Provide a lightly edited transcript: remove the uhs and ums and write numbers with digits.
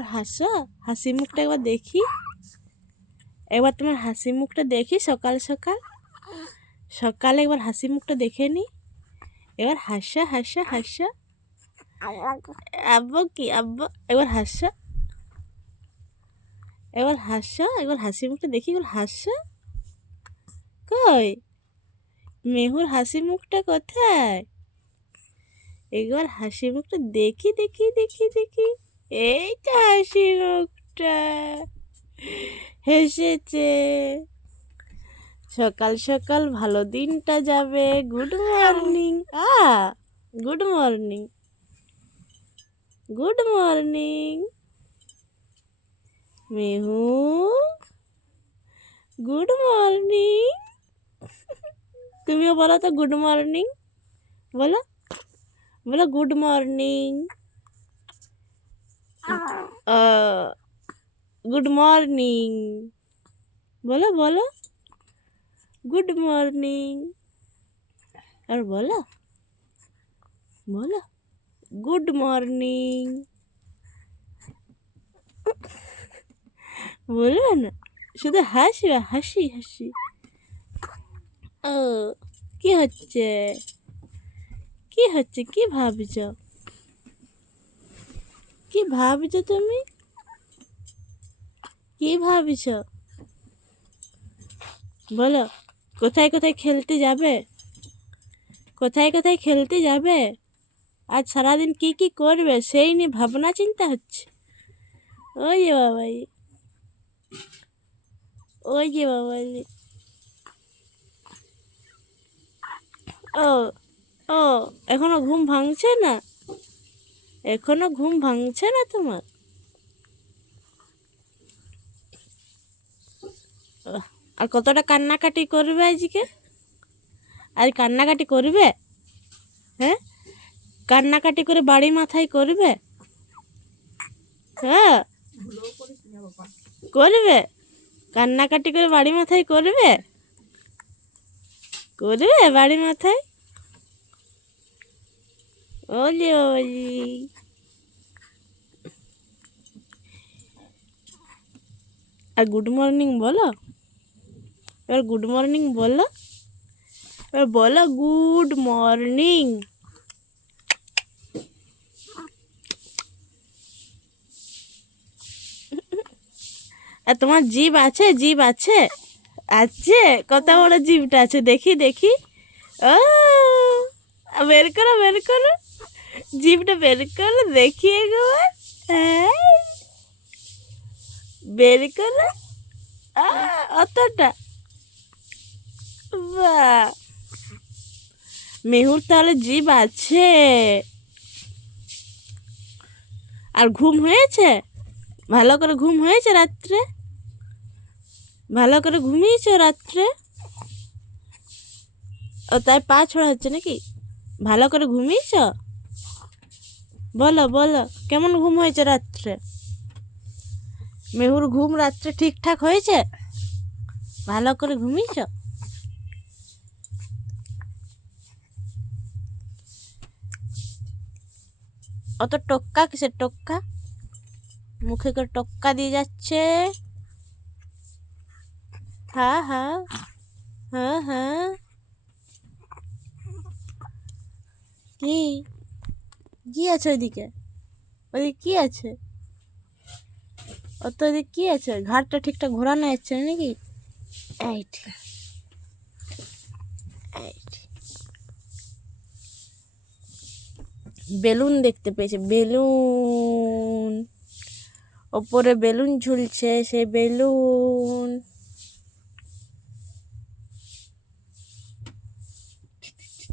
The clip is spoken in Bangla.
একবার হাসো, হাসি মুখটা একবার দেখি, একবার তোমার হাসি মুখটা দেখি। সকাল সকাল সকালে একবার হাসি মুখটা দেখে নি। এবার হাসা হাসা হাসা। আব্বু কি আব্বু, একবার হাসা, একবার হাসা, একবার হাসি মুখটা দেখি, একবার হাসা। কই মেহুর হাসি মুখটা কোথায়? একবার হাসি মুখটা দেখি দেখি দেখি দেখি। এইটা হাসি মুখটা, হেসেছে। সকাল সকাল ভালো দিনটা যাবে। Good morning. Good morning, good morning Mehu, good morning. তুমিও বলো তো গুড মর্নিং, বলো বলো গুড মর্নিং। গুড মর্নিং বলো বলো, গুড মর্নিং। আর বলো বলো গুড মর্নিং। বলবে না, শুধু হাসবে, হাসি হাসি। ও কি হচ্ছে, কি হচ্ছে, কি ভাবছ, কি ভাবছ তুমি, কি ভাবছ বলো? কোথায় কোথায় খেলতে যাবে, কোথায় কোথায় খেলতে যাবে? আজ সারাদিন কি কি করবে সেই নিয়ে ভাবনা চিন্তা হচ্ছে। ওই যে বাবাই, ওই যে বাবাই। ও ও এখনো ঘুম ভাঙছে না, এখনো ঘুম ভাঙছে না তোমার? আর কতটা কান্নাকাটি করবে আজকে? আর কান্নাকাটি করবে? হ্যাঁ, কান্নাকাটি করে বাড়ি মাথায় করবে? হ্যাঁ করবে, কান্নাকাটি করে বাড়ি মাথায় করবে, করবে বাড়ি মাথায়। ওলি ওলি। আর গুড মর্নিং বলো, এবার গুড মর্নিং বলো, এবার বলো গুড মর্নিং। আর তোমার জিভ আছে, জিভ আছে, আছে কত বড় জিভটা আছে, দেখি দেখি। ও বের করো, বের করো, জিভটা বের করো দেখি একবার। হ্যাঁ বের করো, অতটা। বাহ, মেহুর তাহলে জিভ আছে। আর ঘুম হয়েছে, ভালো করে ঘুম হয়েছে রাত্রে, ভালো করে ঘুমিয়েছো রাত্রে? ও তাই পা ছোড়া হচ্ছে নাকি? ভালো করে ঘুমিয়েছ? বলো বলো কেমন ঘুম হয়েছে রাত্রে? মেহুর ঘুম রাত্রে ঠিকঠাক হয়েছে? ভালো করে ঘুমিয়েছ? অত টক্কা কিসের টক্কা, মুখে করে টক্কা দিয়ে যাচ্ছে? হ্যাঁ হ্যাঁ হ্যাঁ হ্যাঁ। কি কি আছে ওইদিকে, ওইদিকে কি আছে? অত ওইদিকে কি আছে? ঘাটটা ঠিকঠাক ঘোরানো যাচ্ছে না নাকি? Eight eight. বেলুন দেখতে পেয়েছে, বেলুন, ওপরে বেলুন ঝুলছে, সেই বেলুন।